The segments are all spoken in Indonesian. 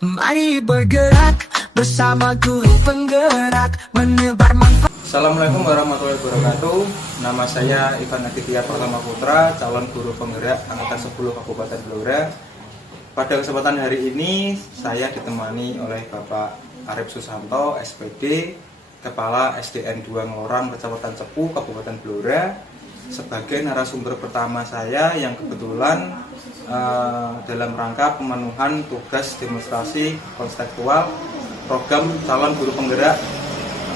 Mari bergerak bersama guru penggerak menebar manfaat. Assalamualaikum warahmatullahi wabarakatuh. Nama saya Ivan Aditya Pratama Putra, calon guru penggerak Angkatan 10 Kabupaten Blora. Pada kesempatan hari ini saya ditemani oleh Bapak Arif Susanto, SPD, Kepala SDN 2 Ngeloran, Kecamatan Cepu, Kabupaten Blora, sebagai narasumber pertama saya yang kebetulan dalam rangka pemenuhan tugas demonstrasi konseptual program calon guru penggerak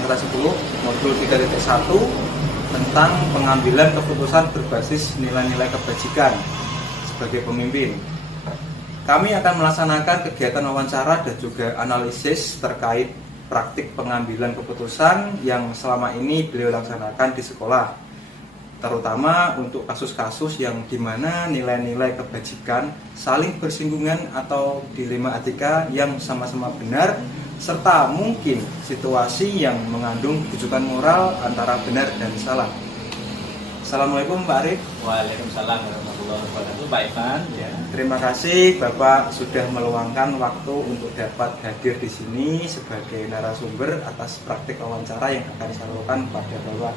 Angkatan 10 modul 3.1 tentang pengambilan keputusan berbasis nilai-nilai kebajikan sebagai pemimpin. Kami akan melaksanakan kegiatan wawancara dan juga analisis terkait praktik pengambilan keputusan yang selama ini beliau laksanakan di sekolah, terutama untuk kasus-kasus yang dimana nilai-nilai kebajikan saling bersinggungan atau dilema etika yang sama-sama benar, serta mungkin situasi yang mengandung rujukan moral antara benar dan salah. Assalamualaikum Pak Arif. Waalaikumsalam warahmatullahi wabarakatuh, Pak Ivan. Ya. Terima kasih Bapak sudah meluangkan waktu untuk dapat hadir di sini sebagai narasumber atas praktik wawancara yang akan saya lakukan pada Bapak.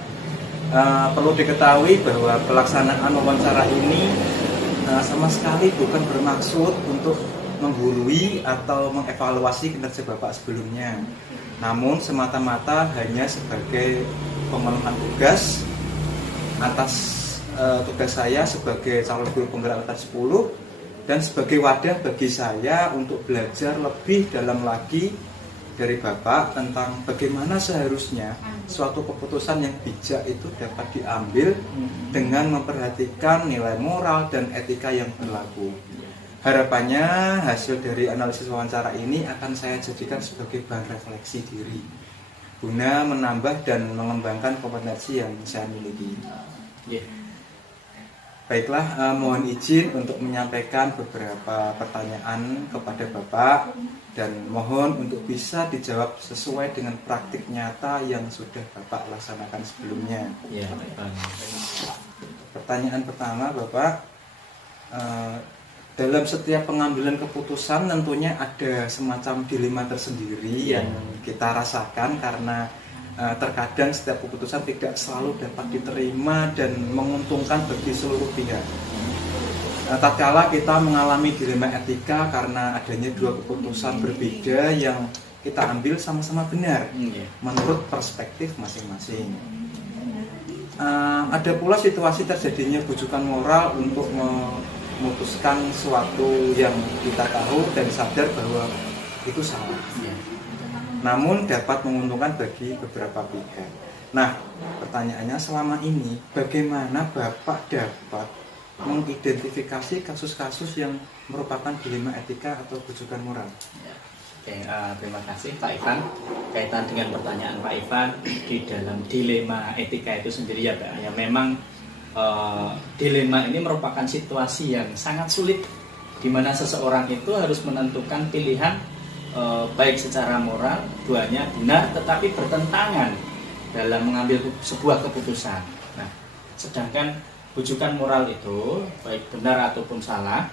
Perlu diketahui bahwa pelaksanaan wawancara ini sama sekali bukan bermaksud untuk menggurui atau mengevaluasi kinerja Bapak sebelumnya, namun semata-mata hanya sebagai pemenuhan tugas atas tugas saya sebagai calon guru penggerak Angkatan 10 dan sebagai wadah bagi saya untuk belajar lebih dalam lagi dari Bapak tentang bagaimana seharusnya suatu keputusan yang bijak itu dapat diambil dengan memperhatikan nilai moral dan etika yang berlaku. Harapannya hasil dari analisis wawancara ini akan saya jadikan sebagai bahan refleksi diri guna menambah dan mengembangkan kompetensi yang saya miliki. Baiklah, mohon izin untuk menyampaikan beberapa pertanyaan kepada Bapak dan mohon untuk bisa dijawab sesuai dengan praktik nyata yang sudah Bapak laksanakan sebelumnya. Ya, Pak. Pertanyaan pertama, Bapak, dalam setiap pengambilan keputusan tentunya ada semacam dilema tersendiri yang kita rasakan karena terkadang setiap keputusan tidak selalu dapat diterima dan menguntungkan bagi seluruh pihak. Tatkala kita mengalami dilema etika karena adanya dua keputusan berbeda yang kita ambil sama-sama benar menurut perspektif masing-masing. Ada pula situasi terjadinya bujukan moral untuk memutuskan sesuatu yang kita tahu dan sadar bahwa itu salah, namun dapat menguntungkan bagi beberapa pihak. Nah, pertanyaannya selama ini bagaimana Bapak dapat mengidentifikasi kasus-kasus yang merupakan dilema etika atau bujukan moral? Oke, terima kasih Pak Ivan. Kaitan dengan pertanyaan Pak Ivan di dalam dilema etika itu sendiri ya Pak, ya memang dilema ini merupakan situasi yang sangat sulit di mana seseorang itu harus menentukan pilihan baik secara moral, duanya benar tetapi bertentangan dalam mengambil sebuah keputusan. Nah, sedangkan bujukan moral itu baik benar ataupun salah,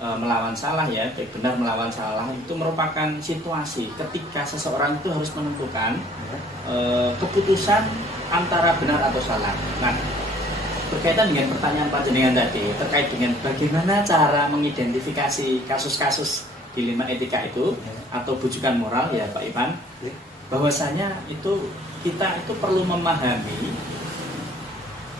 melawan salah ya, baik benar melawan salah itu merupakan situasi ketika seseorang itu harus menentukan keputusan antara benar atau salah. Nah, berkaitan dengan pertanyaan Pak Jenengan tadi terkait dengan bagaimana cara mengidentifikasi kasus-kasus dilema etika itu atau bujukan moral ya Pak Ivan, bahwasanya itu kita itu perlu memahami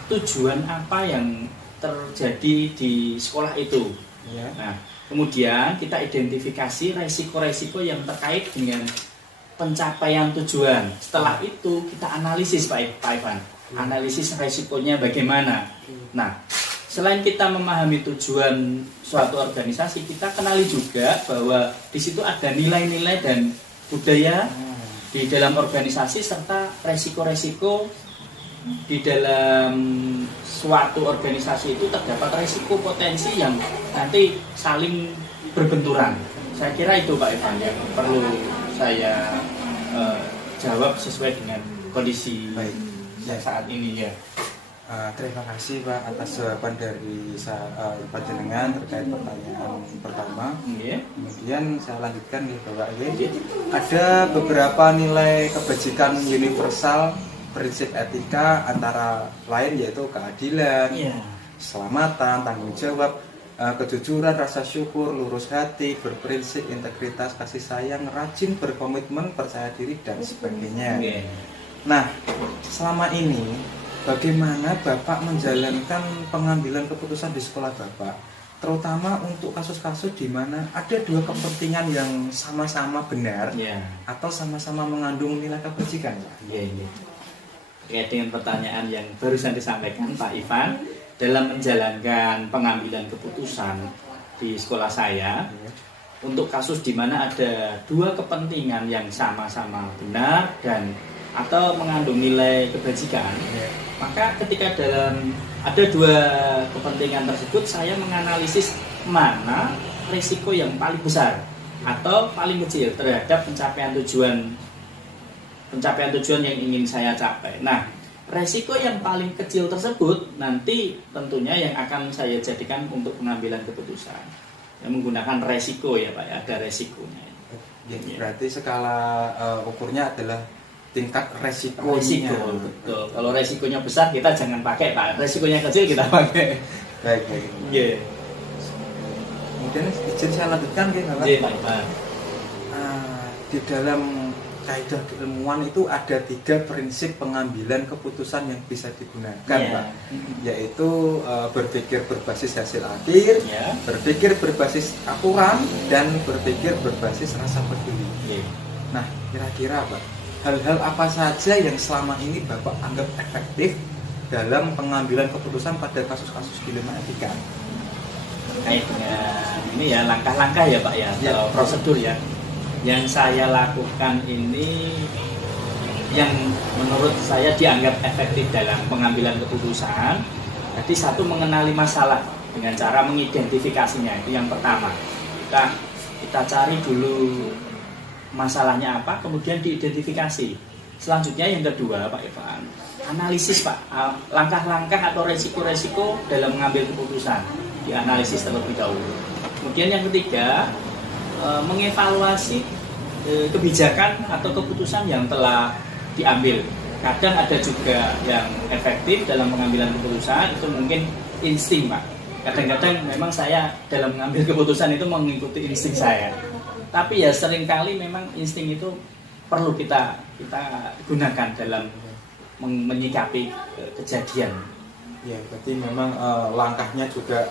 tujuan apa yang terjadi di sekolah itu. Nah, kemudian kita identifikasi resiko-resiko yang terkait dengan pencapaian tujuan. Setelah itu kita analisis Pak Ivan, analisis resikonya bagaimana. Nah, selain kita memahami tujuan suatu organisasi, kita kenali juga bahwa di situ ada nilai-nilai dan budaya di dalam organisasi serta resiko-resiko di dalam suatu organisasi itu terdapat resiko potensi yang nanti saling berbenturan. Saya kira itu Pak Ivan yang perlu saya jawab sesuai dengan kondisi yang saat ini ya. Terima kasih Pak atas jawaban dari panjenengan terkait pertanyaan pertama. Kemudian saya lanjutkan nih Bapak. Ada beberapa nilai kebajikan universal, prinsip etika antara lain yaitu keadilan, keselamatan, tanggung jawab, kejujuran, rasa syukur, lurus hati, berprinsip, integritas, kasih sayang, rajin, berkomitmen, percaya diri dan sebagainya. Nah, selama ini bagaimana Bapak menjalankan pengambilan keputusan di sekolah Bapak, terutama untuk kasus-kasus di mana ada dua kepentingan yang sama-sama benar atau sama-sama mengandung nilai kebajikan? Terkait dengan pertanyaan yang barusan disampaikan Pak Ivan, dalam menjalankan pengambilan keputusan di sekolah saya, untuk kasus di mana ada dua kepentingan yang sama-sama benar dan atau mengandung nilai kebajikan, maka ketika ada dua kepentingan tersebut, saya menganalisis mana risiko yang paling besar atau paling kecil terhadap pencapaian tujuan yang ingin saya capai. Nah, risiko yang paling kecil tersebut nanti tentunya yang akan saya jadikan untuk pengambilan keputusan. Yang menggunakan resiko ya Pak, ada resikonya. Berarti skala ukurnya adalah tingkat resiko. Betul. Kalau resikonya besar kita jangan pakai Pak, resikonya kecil kita pakai. Baik. Kemudian izin saya lanjutkan Pak. Pak. Di dalam kaidah keilmuan itu ada 3 prinsip pengambilan keputusan yang bisa digunakan Pak, yaitu berpikir berbasis hasil akhir, berpikir berbasis aturan, dan berpikir berbasis rasa peduli. Nah, kira-kira Pak, hal-hal apa saja yang selama ini Bapak anggap efektif dalam pengambilan keputusan pada kasus-kasus dilema etika? Terkait dengan ini ya, langkah-langkah ya Pak ya, prosedur ya. Yang saya lakukan ini yang menurut saya dianggap efektif dalam pengambilan keputusan. Jadi satu, mengenali masalah dengan cara mengidentifikasinya, itu yang pertama. Kita cari dulu masalahnya apa, kemudian diidentifikasi. Selanjutnya yang kedua Pak Ivan, analisis Pak, langkah-langkah atau resiko-resiko dalam mengambil keputusan, dianalisis terlebih dahulu. Kemudian yang ketiga, mengevaluasi kebijakan atau keputusan yang telah diambil. Kadang ada juga yang efektif dalam pengambilan keputusan, itu mungkin insting Pak. Kadang-kadang memang saya dalam mengambil keputusan itu mengikuti insting saya. Tapi ya seringkali memang insting itu perlu kita gunakan dalam menyikapi kejadian. Ya, berarti memang langkahnya juga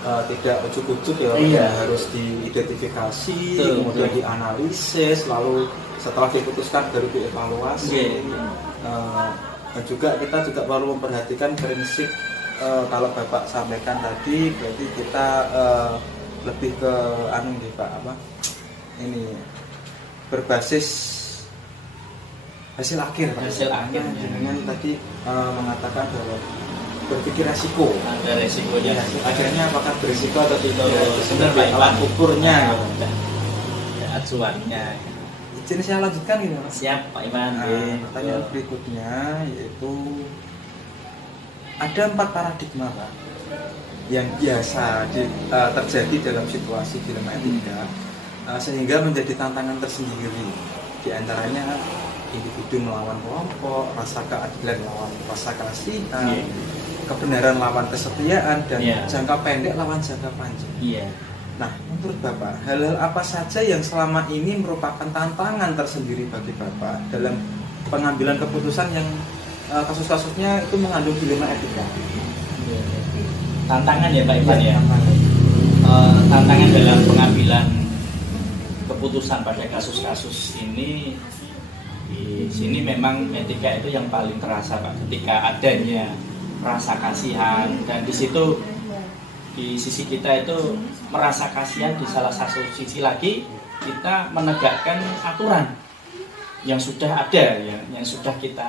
tidak ujuk-ujuk ya, harus diidentifikasi, kemudian dianalisis, lalu setelah diputuskan baru dievaluasi. Dan juga kita juga perlu memperhatikan prinsip kalau Bapak sampaikan tadi, berarti kita lebih ke berbasis hasil akhir. Dengan tadi mengatakan bahwa berpikir resiko. Ada resikonya. Akhirnya apakah berisiko atau tidak? Sebenarnya alat ukurnya. Acuannya. Izin saya lanjutkan gitu. Siap Pak Ivan. Pertanyaan berikutnya yaitu ada 4 paradigma Pak yang biasa terjadi dalam situasi dilema etika, sehingga menjadi tantangan tersendiri. Di antaranya individu melawan kelompok, rasa keadilan lawan rasa kasihan, kebenaran lawan kesetiaan, dan jangka pendek lawan jangka panjang. Nah, menurut Bapak, hal-hal apa saja yang selama ini merupakan tantangan tersendiri bagi Bapak dalam pengambilan keputusan yang kasus-kasusnya itu mengandung dilema etika? Tantangan ya Pak Ivan ya. Tantangan dalam pengambilan keputusan pada kasus-kasus ini, di sini memang etika itu yang paling terasa Pak, ketika adanya rasa kasihan, dan di situ di sisi kita itu merasa kasihan, di salah satu sisi lagi kita menegakkan aturan yang sudah ada, yang sudah kita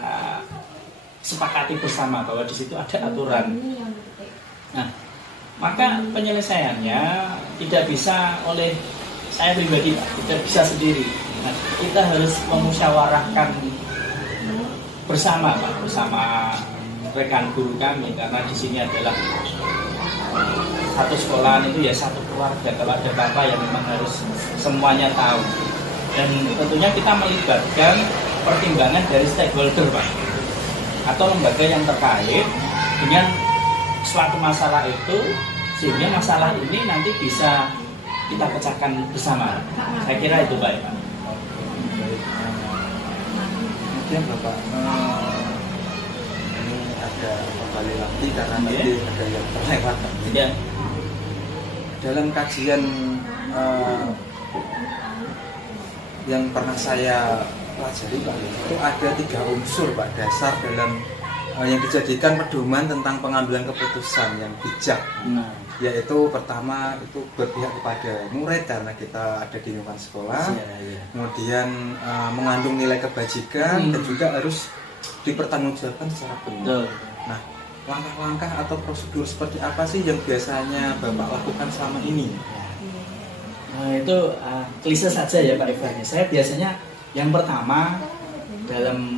sepakati bersama bahwa di situ ada aturan. Nah, maka penyelesaiannya tidak bisa oleh saya pribadi Pak, tidak bisa sendiri. Nah, kita harus memusyawarahkan bersama Pak, bersama rekan guru kami, karena di sini adalah satu sekolahan itu ya satu keluarga. Kalau ada apa-apa ya memang harus semuanya tahu. Dan tentunya kita melibatkan pertimbangan dari stakeholder, Pak, atau lembaga yang terkait dengan suatu masalah itu, sehingga masalah ini nanti bisa kita pecahkan bersama. Saya kira itu, Pak. Kemudian Bapak, ini ada kembali lagi karena tadi ada yang terlewat. Ya. Dalam kajian yang pernah saya pelajari Pak, itu ada 3 unsur Pak dasar dalam yang dijadikan pedoman tentang pengambilan keputusan yang bijak. Yaitu pertama itu berpihak kepada murid karena kita ada di lingkungan sekolah. Kemudian mengandung nilai kebajikan dan juga harus dipertanggungjawabkan secara penuh. Nah, langkah-langkah atau prosedur seperti apa sih yang biasanya Bapak lakukan selama ini? Nah, itu klise saja ya Pak Ivan. Saya biasanya yang pertama dalam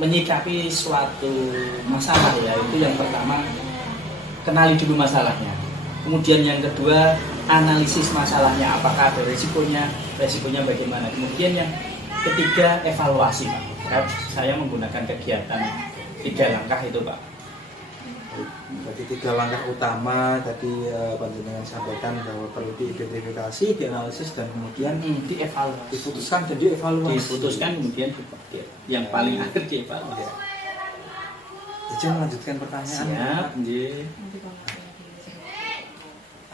menyikapi suatu masalah ya, itu yang pertama kenali dulu masalahnya. Kemudian yang kedua, analisis masalahnya, apakah ada resikonya bagaimana. Kemudian yang ketiga, evaluasi, Pak. Saya menggunakan kegiatan 3 langkah itu, Pak. Jadi 3 langkah utama tadi panjenengan sampaikan bahwa perlu diidentifikasi, dianalisis, dan kemudian dievaluasi. Diputuskan dan dievaluasi. Diputuskan kemudian yang paling akhir dievaluasi. Jadi melanjutkan pertanyaan. Siap,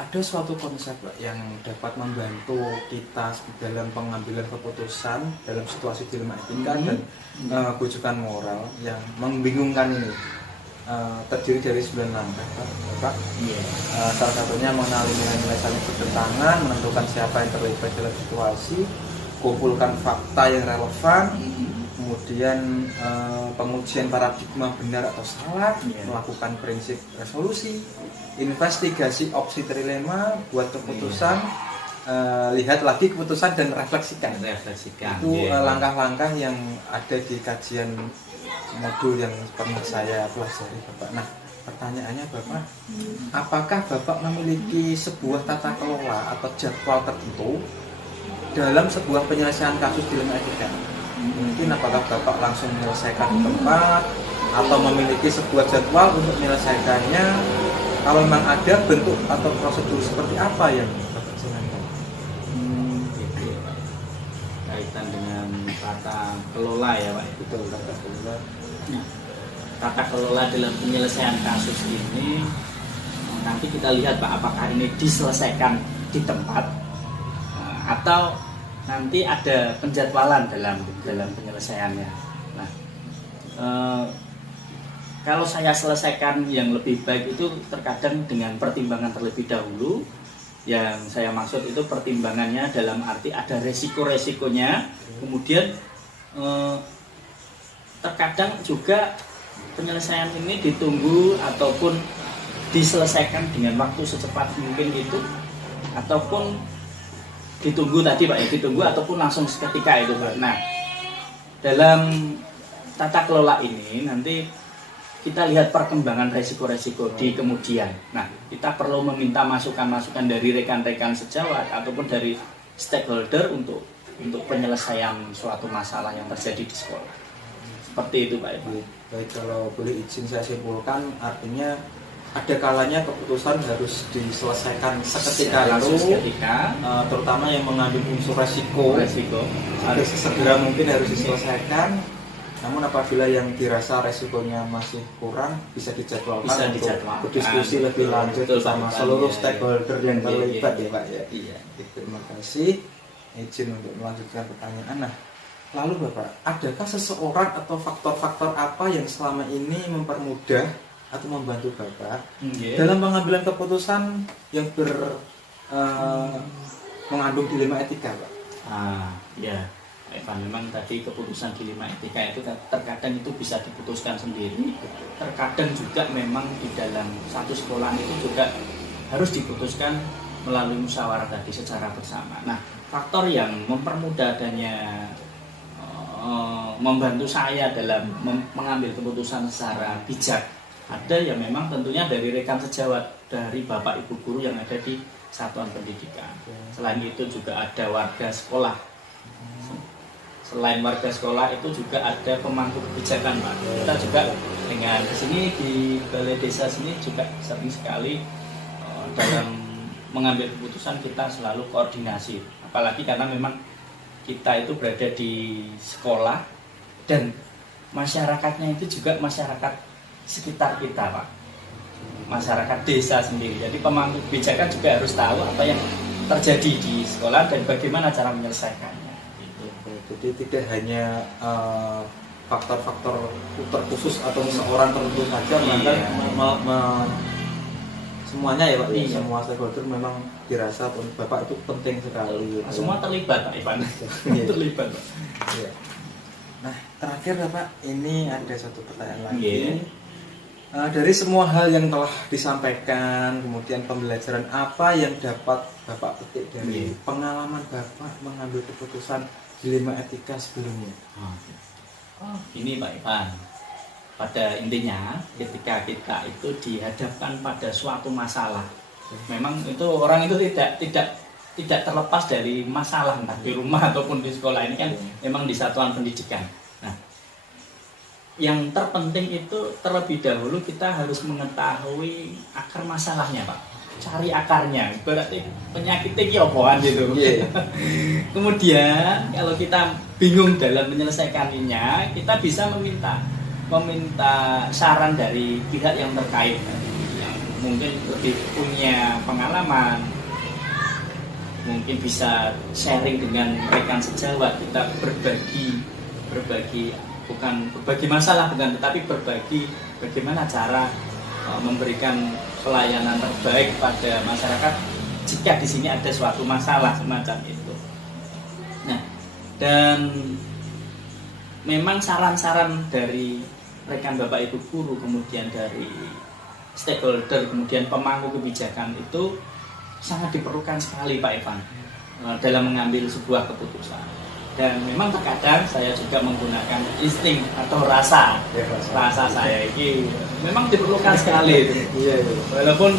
ada suatu konsep Pak, yang dapat membantu kita dalam pengambilan keputusan dalam situasi dilema etika dan bujukan moral yang membingungkan ini. Terdiri dari 9 langkah Pak. Salah satunya mengenali nilai-nilai saling bertentangan, menentukan siapa yang terlibat dalam situasi, kumpulkan fakta yang relevan, kemudian pengujian paradigma benar atau salah, melakukan prinsip resolusi, investigasi opsi trilema, buat keputusan, lihat lagi keputusan dan refleksikan. Itu langkah-langkah yang ada di kajian modul yang pernah saya pelajari Bapak. Nah, pertanyaannya Bapak, apakah Bapak memiliki sebuah tata kelola atau jadwal tertentu dalam sebuah penyelesaian kasus dilema etika? Mungkin apakah Bapak langsung menyelesaikan di tempat atau memiliki sebuah jadwal untuk menyelesaikannya? Kalau memang ada, bentuk atau prosedur seperti apa yang Bapak jalankan? Kaitan dengan tata kelola ya Pak. Betul, tata kelola. Tata kelola dalam penyelesaian kasus ini nanti kita lihat Pak, apakah ini diselesaikan di tempat atau nanti ada penjadwalan dalam penyelesaiannya. Nah, kalau saya selesaikan yang lebih baik itu terkadang dengan pertimbangan terlebih dahulu. Yang saya maksud itu pertimbangannya dalam arti ada resiko-resikonya. Kemudian terkadang juga penyelesaian ini ditunggu ataupun diselesaikan dengan waktu secepat mungkin itu, ataupun ditunggu tadi Pak ya, ditunggu ataupun langsung seketika itu Pak. Nah, dalam tata kelola ini nanti kita lihat perkembangan resiko-resiko di kemudian. Nah, kita perlu meminta masukan-masukan dari rekan-rekan sejawat ataupun dari stakeholder untuk penyelesaian suatu masalah yang terjadi di sekolah. Seperti itu Pak Ibu. Baik, kalau boleh izin saya simpulkan, artinya ada kalanya keputusan harus diselesaikan seketika itu, terutama yang mengandung unsur resiko harus segera mungkin harus diselesaikan. Namun apabila yang dirasa resikonya masih kurang, bisa dijadwalkan untuk berdiskusi lebih lanjut bersama seluruh stakeholder yang terlibat ya Pak ya. Iya. Terima kasih. Izin untuk melanjutkan pertanyaan. Nah, lalu Bapak, adakah seseorang atau faktor-faktor apa yang selama ini mempermudah atau membantu Bapak dalam pengambilan keputusan yang mengandung dilema etika, Pak? Ya, Evan, memang tadi keputusan dilema etika itu terkadang itu bisa diputuskan sendiri, terkadang juga memang di dalam satu sekolah itu juga harus diputuskan melalui musyawarah tadi secara bersama. Nah, faktor yang mempermudah adanya membantu saya dalam mengambil keputusan secara bijak. Ada yang memang tentunya dari rekan sejawat, dari Bapak Ibu guru yang ada di satuan pendidikan. Selain itu juga ada warga sekolah. Selain warga sekolah itu juga ada pemangku kebijakan, Pak. Kita juga dengan di sini di balai desa sini juga sering sekali dalam mengambil keputusan kita selalu koordinasi. Apalagi karena memang kita itu berada di sekolah dan masyarakatnya itu juga masyarakat sekitar kita, Pak. Masyarakat desa sendiri. Jadi pemangku kebijakan juga harus tahu apa yang terjadi di sekolah dan bagaimana cara menyelesaikannya. Jadi tidak hanya faktor-faktor terkhusus atau seorang tertentu saja, melainkan semuanya ya Pak. Iya. Semua stakeholder memang dirasa Bapak itu penting sekali. Gitu. Semua terlibat, Pak Ivan. Iya. Terlibat, Pak. Iya. Nah, terakhir Bapak, ini ada satu pertanyaan lagi. Iya. Dari semua hal yang telah disampaikan, kemudian pembelajaran apa yang dapat Bapak petik dari pengalaman Bapak mengambil keputusan dilema etika sebelumnya? Ini Pak Ivan, pada intinya ketika kita itu dihadapkan pada suatu masalah, memang itu orang itu tidak terlepas dari masalah entah di rumah ataupun di sekolah. Ini kan memang di satuan pendidikan. Nah, yang terpenting itu terlebih dahulu kita harus mengetahui akar masalahnya, Pak. Cari akarnya, berarti penyakitnya iki apaan gitu. Yeah. Kemudian kalau kita bingung dalam menyelesaikannya, kita bisa meminta saran dari pihak yang terkait, yang mungkin lebih punya pengalaman, mungkin bisa sharing dengan rekan sejawat. Kita berbagi bukan berbagi masalah, tetapi berbagi bagaimana cara memberikan pelayanan terbaik pada masyarakat jika di sini ada suatu masalah semacam itu. Nah, dan memang saran-saran dari rekan Bapak Ibu guru, kemudian dari stakeholder, kemudian pemangku kebijakan itu sangat diperlukan sekali Pak Ivan dalam mengambil sebuah keputusan. Dan memang terkadang saya juga menggunakan insting atau rasa saya ini memang diperlukan sekali itu. Walaupun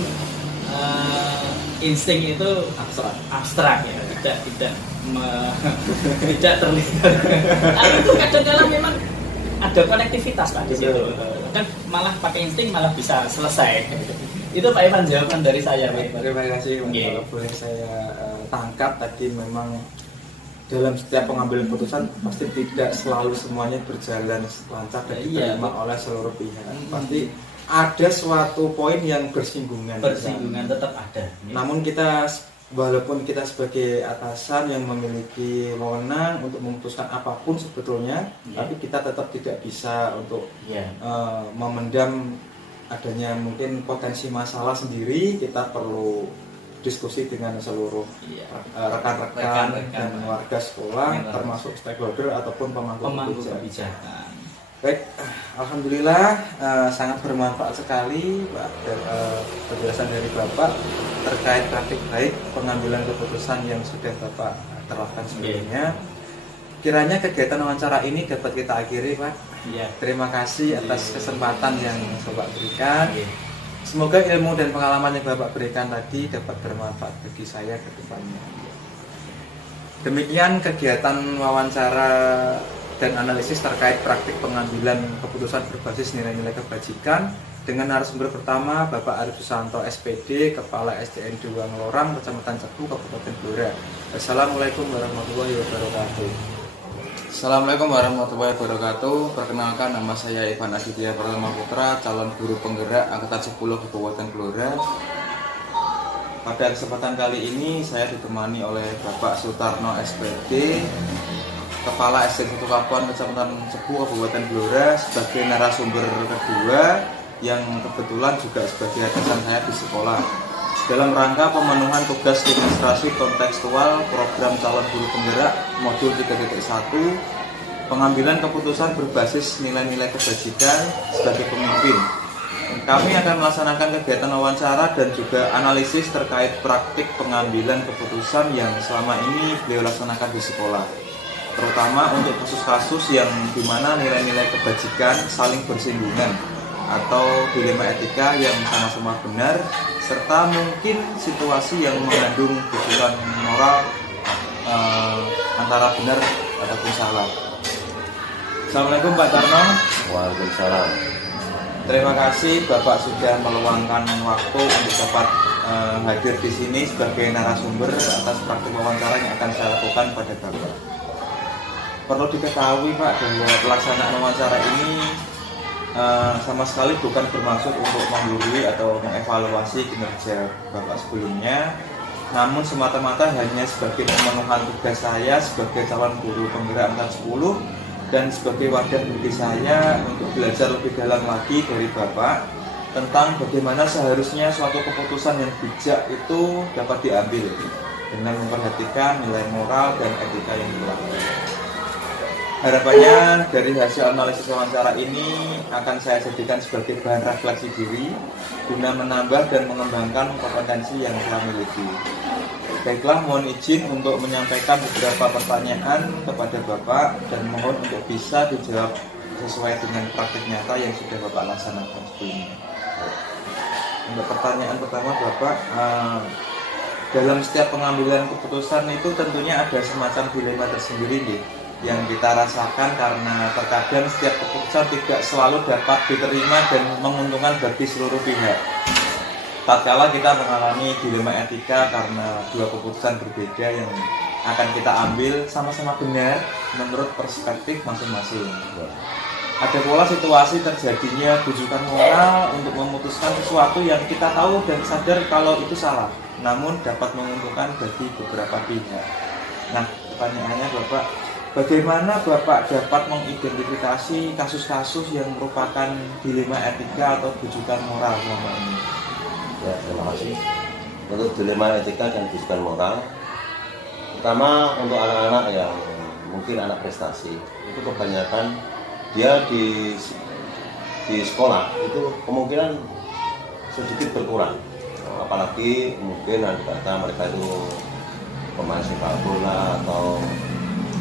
insting itu abstrak ya, tidak terlihat. Tapi itu kadang-kadang memang ada konektivitas Pak di situ. Kadang malah pakai insting malah bisa selesai. Itu Pak Ivan jawaban dari saya, Pak. Terima kasih. Kalau boleh saya tangkap tadi, memang dalam setiap pengambilan keputusan pasti tidak selalu semuanya berjalan lancar dan diterima oleh seluruh pihak. Pasti ada suatu poin yang bersinggungan tetap ada. Namun walaupun kita sebagai atasan yang memiliki wewenang untuk memutuskan apapun sebetulnya, tapi kita tetap tidak bisa untuk memendam adanya mungkin potensi masalah sendiri. Kita perlu diskusi dengan seluruh rekan-rekan dan warga sekolah, termasuk stakeholder ataupun pemangku kebijakan. Baik, alhamdulillah sangat bermanfaat sekali Pak penjelasan dari Bapak terkait praktik baik pengambilan keputusan yang sudah Bapak terapkan sebelumnya. Kiranya kegiatan wawancara ini dapat kita akhiri, Pak. Terima kasih atas kesempatan yang Bapak berikan. Semoga ilmu dan pengalaman yang Bapak berikan tadi dapat bermanfaat bagi saya ke depannya. Demikian kegiatan wawancara dan analisis terkait praktik pengambilan keputusan berbasis nilai-nilai kebajikan dengan narasumber pertama Bapak Arif Susanto SPD, Kepala SDN 2 Ngelorang, Kecamatan Cepu, Kabupaten Blora. Assalamualaikum warahmatullahi wabarakatuh. Assalamualaikum warahmatullahi wabarakatuh. Perkenalkan, nama saya Ivan Aditya Pratama Putra, calon guru penggerak angkatan 10 Kabupaten Blora. Pada kesempatan kali ini saya ditemani oleh Bapak Sutarno SPD, Kepala SDN 1 Kapuan Kecamatan Cepu Kabupaten Blora, sebagai narasumber kedua yang kebetulan juga sebagai atasan saya di sekolah, dalam rangka pemenuhan tugas demonstrasi kontekstual program calon guru penggerak modul 3.1, pengambilan keputusan berbasis nilai-nilai kebajikan sebagai pemimpin. Kami akan melaksanakan kegiatan wawancara dan juga analisis terkait praktik pengambilan keputusan yang selama ini beliau laksanakan di sekolah. terutama untuk kasus-kasus yang dimana nilai-nilai kebajikan saling bersinggungan atau dilema etika yang sama-sama benar, serta mungkin situasi yang mengandung dukungan moral antara benar ataupun salah. Assalamualaikum Pak Tarno. Waalaikumsalam. Terima kasih Bapak sudah meluangkan waktu untuk dapat hadir di sini sebagai narasumber atas praktik wawancara yang akan saya lakukan pada Bapak. Perlu diketahui Pak bahwa pelaksanaan wawancara ini sama sekali bukan bermaksud untuk menggurui atau mengevaluasi kinerja Bapak sebelumnya, namun semata-mata hanya sebagai pemenuhan tugas saya sebagai calon guru penggerak angkatan 10 dan sebagai wadah bagi saya untuk belajar lebih dalam lagi dari Bapak tentang bagaimana seharusnya suatu keputusan yang bijak itu dapat diambil dengan memperhatikan nilai moral dan etika yang berlaku. Harapannya dari hasil analisis wawancara ini akan saya jadikan sebagai bahan refleksi diri guna menambah dan mengembangkan kompetensi yang saya miliki. Baiklah, mohon izin untuk menyampaikan beberapa pertanyaan kepada Bapak dan mohon untuk bisa dijawab sesuai dengan praktik nyata yang sudah Bapak laksanakan sebelumnya. Untuk pertanyaan pertama Bapak, dalam setiap pengambilan keputusan itu tentunya ada semacam dilema tersendiri nih, yang kita rasakan karena terkadang setiap keputusan tidak selalu dapat diterima dan menguntungkan bagi seluruh pihak. Tatkala kita mengalami dilema etika karena dua keputusan berbeda yang akan kita ambil sama-sama benar menurut perspektif masing-masing. Ada pula situasi terjadinya bujukan moral untuk memutuskan sesuatu yang kita tahu dan sadar kalau itu salah, namun dapat menguntungkan bagi beberapa pihak. Nah, pertanyaannya Bapak, bagaimana Bapak dapat mengidentifikasi kasus-kasus yang merupakan dilema etika atau bujukan moral selama ini? Ya, terima kasih. Untuk dilema etika dan bujukan moral, pertama untuk anak-anak yang mungkin anak prestasi, itu kebanyakan dia di sekolah itu kemungkinan sedikit berkurang. Apalagi mungkin ada kata mereka itu pemain sepak bola atau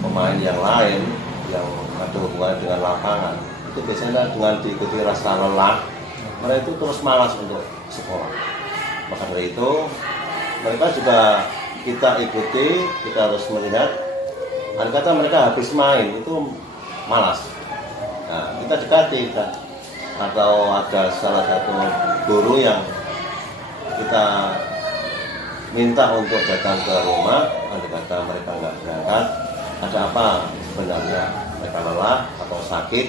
pemain yang lain yang ada hubungan dengan lapangan, itu biasanya dengan diikuti rasa lelah, mereka itu terus malas untuk sekolah. Maka dari itu mereka juga kita ikuti, kita harus melihat. Ada kata mereka habis main itu malas. Nah, kita dekati atau ada salah satu guru yang kita minta untuk datang ke rumah, ada kata mereka nggak berangkat. Ada apa sebenarnya? Mereka lelah atau sakit.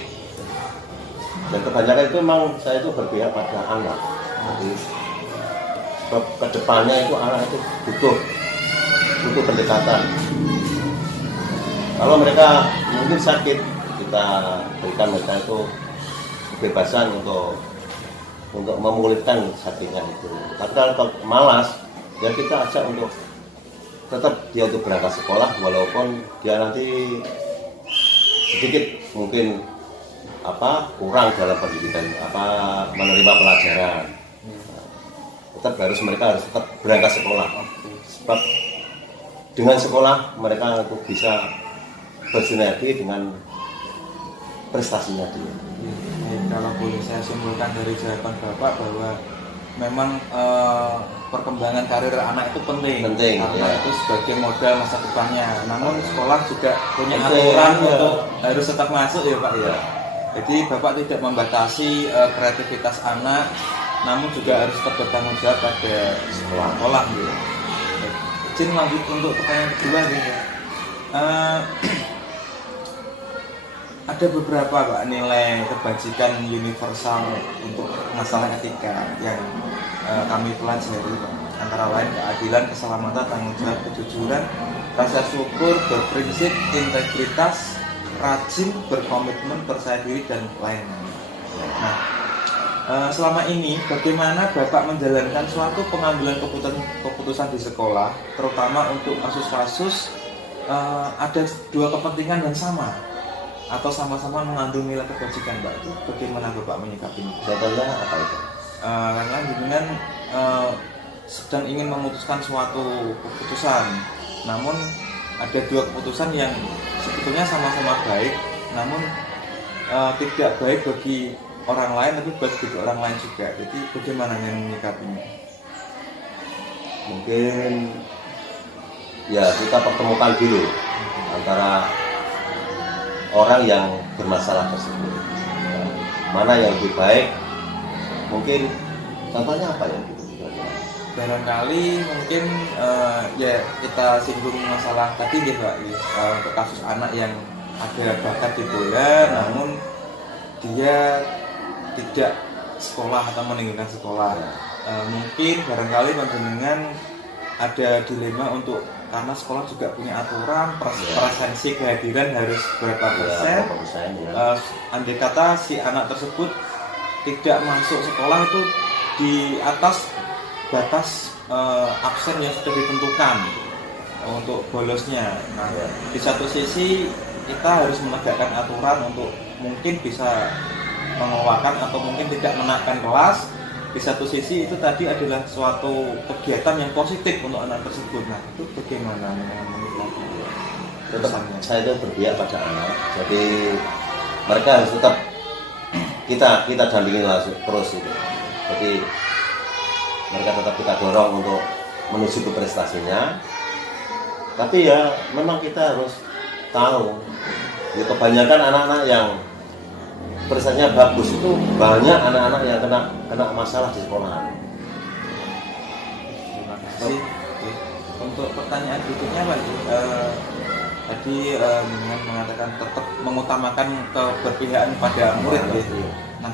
Dan kebanyakan itu memang saya itu berpihak pada anak. Jadi kedepannya itu anak itu butuh pendekatan. Kalau mereka mungkin sakit, kita berikan mereka itu kebebasan untuk memulihkan sakitnya itu. Tapi kalau malas, ya kita ajak untuk tetap dia untuk berangkat sekolah, walaupun dia nanti sedikit mungkin kurang dalam pendidikan, menerima pelajaran. Mereka harus tetap berangkat sekolah. Sebab dengan sekolah mereka untuk bisa bersinergi dengan prestasinya dia. Kalau boleh saya simpulkan dari jawaban Bapak bahwa memang perkembangan karir anak itu penting karena ya. itu sebagai modal masa depannya. Namun sekolah juga punya aturan untuk harus tetap masuk ya Pak ya. Jadi Bapak tidak membatasi kreativitas anak, namun juga harus tetap bertanggung jawab pada sekolah gitu. Izin lanjut untuk pertanyaan kedua gitu. Ada beberapa Pak nilai kebajikan universal untuk masalah etika yang kami pelajari Pak. Antara lain keadilan, keselamatan, tanggung jawab, kejujuran, rasa syukur, berprinsip, integritas, rajin, berkomitmen, percaya diri dan lain-lain. Nah, selama ini bagaimana Bapak menjalankan suatu pengambilan keputusan di sekolah, terutama untuk kasus-kasus ada dua kepentingan yang sama atau sama-sama mengandung nilai kebajikan, Pak? Itu bagaimana Bapak menyikapinya? Contohnya apa itu? Karena dengan sedang ingin memutuskan suatu keputusan, namun ada dua keputusan yang sebetulnya sama-sama baik, namun tidak baik bagi orang lain tapi baik bagi orang lain juga. Jadi bagaimana yang menyikapinya? Mungkin ya kita pertemukan dulu antara orang yang bermasalah tersebut, mana yang lebih baik. Mungkin contohnya apa ya gitu? Barangkali mungkin ya kita singgung masalah tadi ya Pak, untuk kasus anak yang ada bakat di bola namun dia tidak sekolah atau meninggalkan sekolah. Mungkin barangkali panjenengan ada dilema untuk karena sekolah juga punya aturan presensi kehadiran harus berapa persen. Andai kata si anak tersebut tidak masuk sekolah itu di atas batas absen yang sudah ditentukan untuk bolosnya. Nah, di satu sisi kita harus menegakkan aturan untuk mungkin bisa mengeluarkan atau mungkin tidak menaikkan kelas. Di satu sisi itu tadi adalah suatu kegiatan yang positif untuk anak tersebut. Nah, itu bagaimana menyikapi? Tetap saya itu berpihak pada anak. Jadi mereka harus tetap kita dampingi terus itu. Jadi mereka tetap kita dorong untuk menuju ke prestasinya. Tapi ya memang kita harus tahu, ya kebanyakan anak-anak yang prestasinya bagus itu banyak anak-anak yang kena masalah di sekolah. Terima kasih. Untuk pertanyaan berikutnya Pak, tadi dengan mengatakan tetap mengutamakan keberpihakan pada murid. Nah,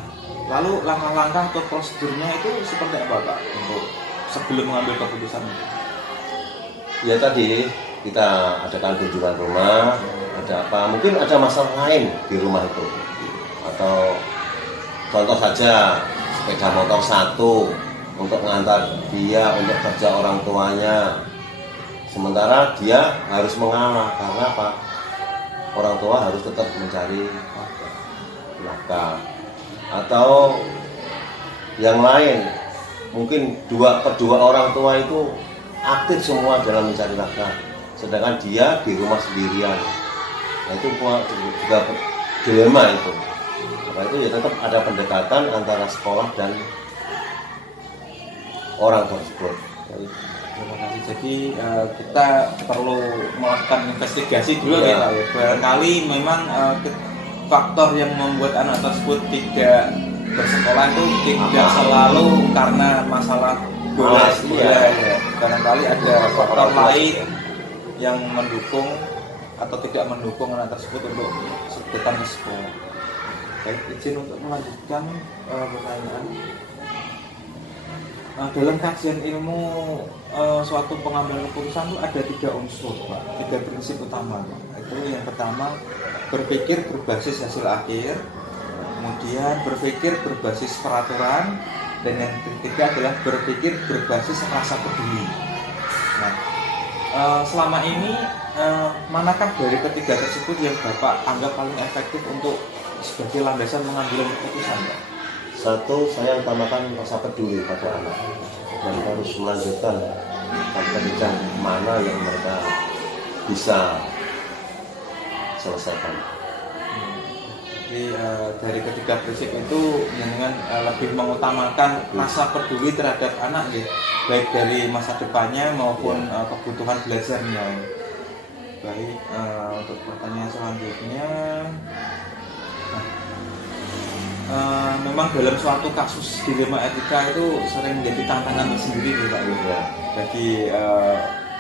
lalu langkah-langkah atau prosedurnya itu seperti apa Pak untuk sebelum mengambil keputusan? Ya tadi kita adakan kunjungan rumah, ada apa? Mungkin ada masalah lain di rumah itu, atau contoh saja sepeda motor satu untuk mengantar dia untuk kerja orang tuanya, sementara dia harus mengalah karena apa? Orang tua harus tetap mencari nafkah. Atau yang lain, mungkin kedua orang tua itu aktif semua dalam mencari nafkah, sedangkan dia di rumah sendirian. Nah, itu juga dilema itu. Maka itu ya tetap ada pendekatan antara sekolah dan orang tersebut. Terima kasih. Jadi kita perlu melakukan investigasi dulu ya Pak. Barangkali memang faktor yang membuat anak tersebut tidak bersekolah itu tidak selalu karena masalah bola ya. Barangkali ada faktor lain yang mendukung atau tidak mendukung anak tersebut untuk datang ke sekolah. Baik, izin untuk melanjutkan pertanyaan. Dalam kajian ilmu suatu pengambilan keputusan itu ada 3 unsur Pak, 3 prinsip utama Pak. Itu yang pertama berpikir berbasis hasil akhir, kemudian berpikir berbasis peraturan, dan yang ketiga adalah berpikir berbasis rasa peduli. Nah, selama ini manakah dari ketiga tersebut yang Bapak anggap paling efektif untuk sebagai landasan mengambil keputusan Pak? Satu, saya utamakan rasa peduli pada anak dan harus melanjutkan pendidikan mana yang mereka bisa selesaikan. Jadi dari ketiga prinsip itu dengan lebih mengutamakan rasa peduli terhadap anak ya, baik dari masa depannya maupun kebutuhan belajarnya. Baik, untuk pertanyaan selanjutnya, memang dalam suatu kasus dilema etika itu sering menjadi tantangan tersendiri Pak ya, bagi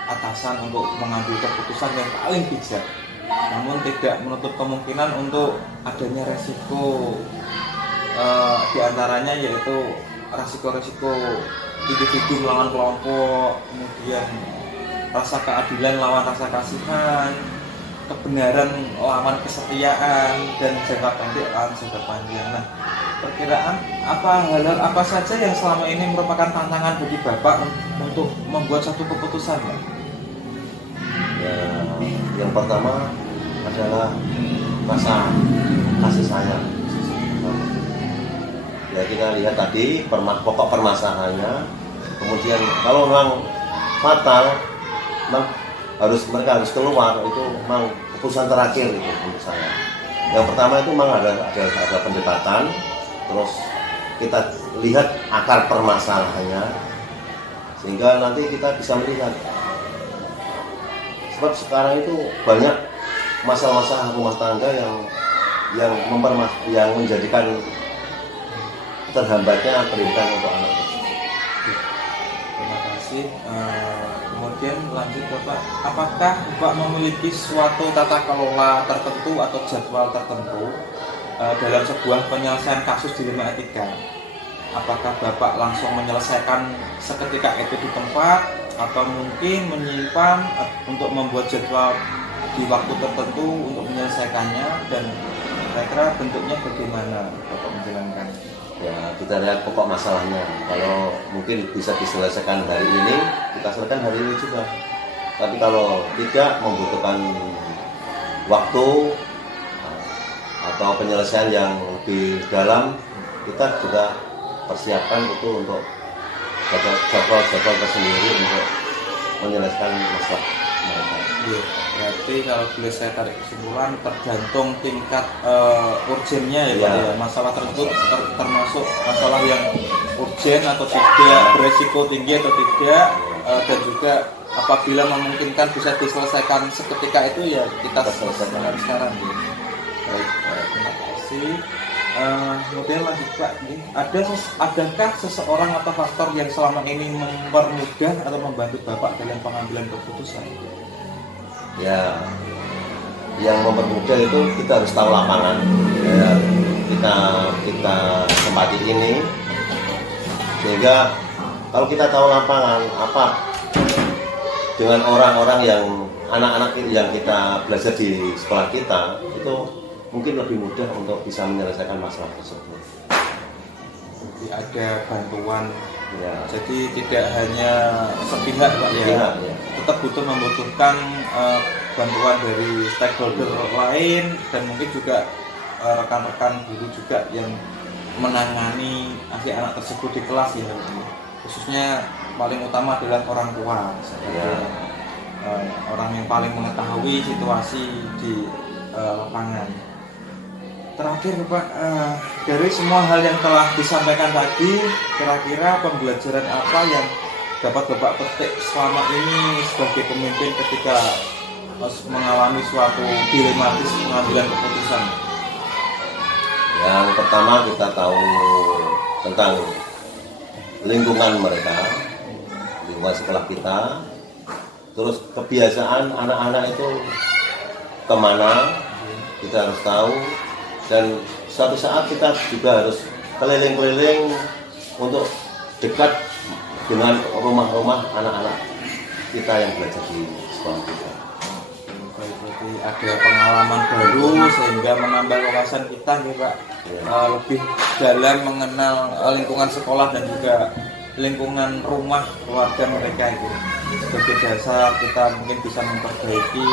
atasan untuk mengambil keputusan yang paling bijak, namun tidak menutup kemungkinan untuk adanya resiko, diantaranya yaitu resiko-resiko individu melawan kelompok, kemudian rasa keadilan lawan rasa kasihan, kebenaran lawan kesetiaan, dan jangka pendek lawan jangka panjang. Nah, perkiraan hal-hal apa saja yang selama ini merupakan tantangan bagi Bapak untuk membuat satu keputusan Pak? Ya, yang pertama adalah rasa kasih sayang. Ya, kita lihat tadi pokok permasalahannya. Kemudian kalau memang fatal, memang mereka harus keluar, itu memang keputusan terakhir itu untuk saya. Yang pertama itu memang ada pendekatan, terus kita lihat akar permasalahannya, sehingga nanti kita bisa melihat. Sebab sekarang itu banyak masalah-masalah rumah tangga yang menjadikan terhambatnya pendidikan untuk anak. Terima kasih. Kemudian lanjut Bapak, apakah Bapak memiliki suatu tata kelola tertentu atau jadwal tertentu dalam sebuah penyelesaian kasus dilema etika? Apakah Bapak langsung menyelesaikan seketika itu di tempat, atau mungkin menyimpan untuk membuat jadwal di waktu tertentu untuk menyelesaikannya, dan kira-kira bentuknya bagaimana Bapak menjalankan? Ya, kita lihat pokok masalahnya. Kalau mungkin bisa diselesaikan hari ini, kita selesaikan hari ini juga. Tapi kalau tidak, membutuhkan waktu atau penyelesaian yang lebih dalam, kita juga persiapkan itu untuk jadwal tersendiri untuk menyelesaikan masalah mereka. Iya, berarti kalau boleh saya tarik kesimpulan, tergantung tingkat urgennya ya Pak ya. Masalah tersebut termasuk masalah yang urgen atau tidak, beresiko tinggi atau tidak, dan juga apabila memungkinkan bisa diselesaikan seketika itu ya kita selesaikan sekarang ya. Baik, terima kasih. Kemudian lanjut Pak, adakah seseorang atau faktor yang selama ini mempermudah atau membantu Bapak dalam pengambilan keputusan? Ya, yang mempermudah itu kita harus tahu lapangan. Ya, kita tempati ini, sehingga kalau kita tahu lapangan apa dengan orang-orang yang anak-anak yang kita belajar di sekolah kita, itu mungkin lebih mudah untuk bisa menyelesaikan masalah tersebut. Jadi ada bantuan. Ya. Jadi tidak hanya sepihak Pak ya. Tetap membutuhkan bantuan dari stakeholder lain, dan mungkin juga rekan-rekan guru juga yang menangani anak tersebut di kelas ya. Khususnya paling utama adalah orang tua, orang yang paling mengetahui situasi di lapangan. Terakhir Pak, dari semua hal yang telah disampaikan tadi, kira-kira pembelajaran apa yang dapat Bapak petik selama ini sebagai pemimpin ketika mengalami suatu dilematis pengambilan keputusan? Yang pertama, kita tahu tentang lingkungan mereka, lingkungan sekolah kita, terus kebiasaan anak-anak itu kemana, kita harus tahu. Dan suatu saat kita juga harus keliling-keliling untuk dekat dengan rumah-rumah anak-anak kita yang belajar di sekolah kita. Baik, berarti ada pengalaman baru sehingga menambah wawasan kita nih Pak, lebih dalam mengenal lingkungan sekolah dan juga lingkungan rumah keluarga mereka itu. Sebagai dasar kita mungkin bisa memperbaiki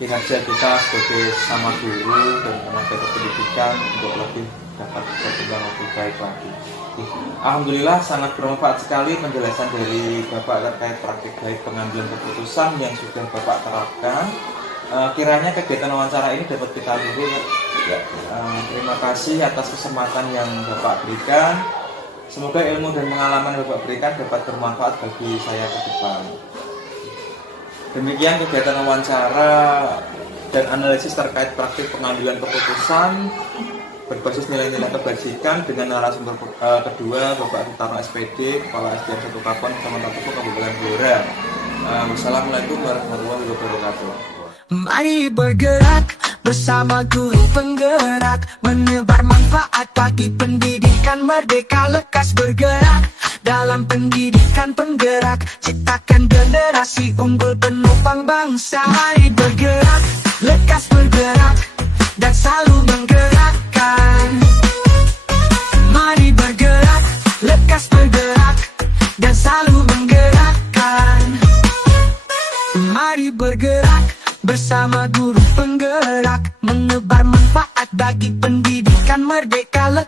kinerja kita sebagai sama guru dan tenaga pendidikan untuk lebih dapat berkembang lebih baik lagi. Alhamdulillah sangat bermanfaat sekali penjelasan dari Bapak terkait praktik baik pengambilan keputusan yang sudah Bapak terapkan. Kiranya kegiatan wawancara ini dapat kita lihat. Terima kasih atas kesempatan yang Bapak berikan. Semoga ilmu dan pengalaman yang Bapak berikan dapat bermanfaat bagi saya ke depan. Demikian kegiatan wawancara dan analisis terkait praktik pengambilan keputusan berbasis nilai-nilai kebajikan dengan narasumber kedua Bapak Sutarno SPD, Kepala SDN 1 Kabupaten Kabupaten Blora. Wassalamualaikum warahmatullahi wabarakatuh. Mari bergerak bersama guru penggerak, menebar manfaat bagi pendidikan merdeka. Lekas bergerak dalam pendidikan penggerak, ciptakan generasi unggul penopang bangsa. Mari bergerak, lekas bergerak, dan selalu menggerakkan. Mari bergerak, lekas bergerak, dan selalu menggerakkan. Mari bergerak bersama guru penggerak, menebar manfaat bagi pendidikan merdeka.